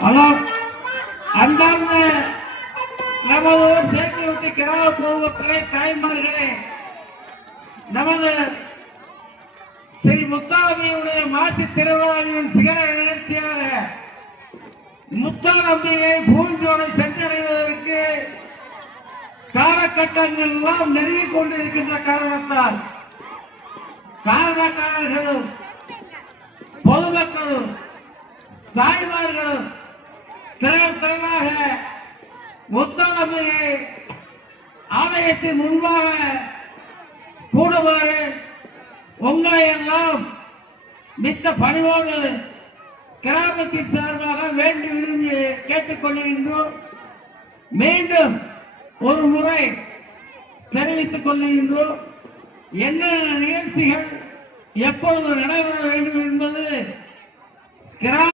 அன்பார்ந்த நமது சேர்த்து கிராம பொதுமக்களே, தாய்மார்களே, நமது ஸ்ரீ முத்தாம்பியுடைய மாசி திருவிழாவின் சிகர நிகழ்ச்சியாக முத்தாம்பியை பூஞ்சோலை சென்றடைவதற்கு காலகட்டங்கள் எல்லாம் நெருங்கிக் கொண்டிருக்கின்ற காரணத்தால் காரணக்காரர்களும் பொதுமக்களும் தாய்மார்களும் திரளாக முத்தாம்பியை ஆலயத்தின் முன்பாக கூடுமாறு உங்களை எல்லாம் மிக்க பணிவோடு கிராமத்தின் சார்பாக வேண்டி விரும்பி கேட்டுக்கொள்கின்றோம். மீண்டும் ஒரு முறை தெரிவித்துக் கொள்கின்றோம். என்னென்ன நிகழ்ச்சிகள் எப்பொழுது நடைபெற வேண்டும் என்பது